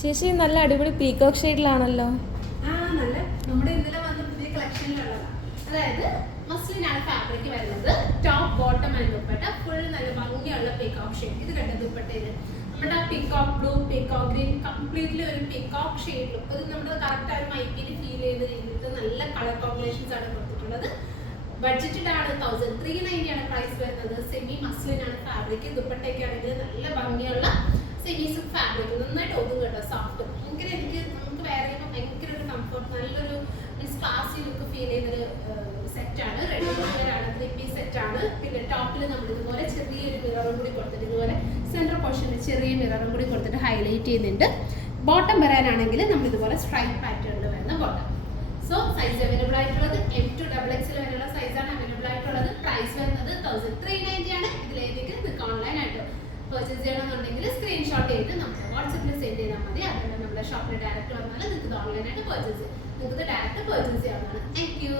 ചേച്ചി നല്ല അടിപൊളി പീകോക്ക് ഷെയ്ഡിലാണല്ലോ. നല്ല നമ്മുടെ ഇന്നലെ വന്ന പുതിയ കളക്ഷനിലുള്ളതാണ്. അതായത് മസ്ലിനാണ് ഫാബ്രിക് വരുന്നത്. Top bottom and dupatta full നല്ല ഭംഗിയുള്ള പീകോക്ക് ഷെയ്ഡ്. ഇത് കണ്ട ദുപ്പട്ടയില് നമ്മുടെ ആ peacock blue peacock green completely ഒരു പീകോക്ക് ഷെയ്ഡ് ലുക്ക്. ഇത് നമ്മുടെ കറക്റ്റ് ആ ഒരു മൈക്കിൽ ഫീൽ ചെയ്ത് കഴിഞ്ഞിട്ട് നല്ല കളർ കോമ്പിനേഷൻസ് ആണ് കൊടുത്തിട്ടുള്ളത്. ബഡ്ജറ്റഡ് ആണ്. 1390 ആണ് പ്രൈസ് വരുന്നത്. സെമി മസ്ലിൻ ആണ് ഫാബ്രിക്. ദുപ്പട്ടയ്ക്ക് ആണെങ്കിൽ നല്ല ഭംഗിയുള്ള സെമി സിൽക്ക് ഫാബ്രിക്. നന്നായിട്ട് ഒതുങ്ങും കേട്ടോ. സോഫ്റ്റ് ഭയങ്കര നമുക്ക് വേറെ ഭയങ്കര ഒരു കംഫർട്ട് നല്ലൊരു മീൻസ് ക്ലാസി ലുക്ക് ഫീൽ ചെയ്യുന്നൊരു സെറ്റാണ്. റെഡി ആണ്. 3 പീസ് സെറ്റാണ്. പിന്നെ ടോപ്പിൽ നമ്മൾ ഇതുപോലെ ചെറിയൊരു മിററും കൂടി കൊടുത്തിട്ട് ഇതുപോലെ സെൻട്രൽ പോർഷനിൽ ചെറിയ മിററും കൂടി കൊടുത്തിട്ട് ഹൈലൈറ്റ് ചെയ്യുന്നുണ്ട്. ബോട്ടം വരാനാണെങ്കിൽ നമ്മൾ ഇതുപോലെ സ്ട്രൈപ്പ് പാറ്റേണിൽ വരുന്ന ബോട്ടം. സോ സൈസ് അവൈലബിൾ ആയിട്ടുള്ളത് M2 XXL വരെയുള്ള സൈസാണ് അവൈലബിൾ ആയിട്ടുള്ളത്. പ്രൈസ് വരുന്നത് 1390 ആണ്. ഇതിലേതെങ്കിലും നിങ്ങൾക്ക് ഓൺലൈനായിട്ട് പർച്ചേസ് ചെയ്യണമെന്നുണ്ടെങ്കിൽ സ്ക്രീൻഷോട്ട് ചെയ്ത് നമ്മുടെ വാട്സപ്പിൽ സെൻഡ് ചെയ്താൽ മതി. അതുപോലെ നമ്മുടെ ഷോപ്പിൽ ഡയറക്റ്റ് വന്നാൽ നിങ്ങൾക്ക് ഓൺലൈനായിട്ട് പർച്ചേസ് ചെയ്യാം. നിങ്ങൾക്ക് ഡയറക്റ്റ് പർച്ചേസ് ചെയ്യാവുന്നതാണ്. Thank you.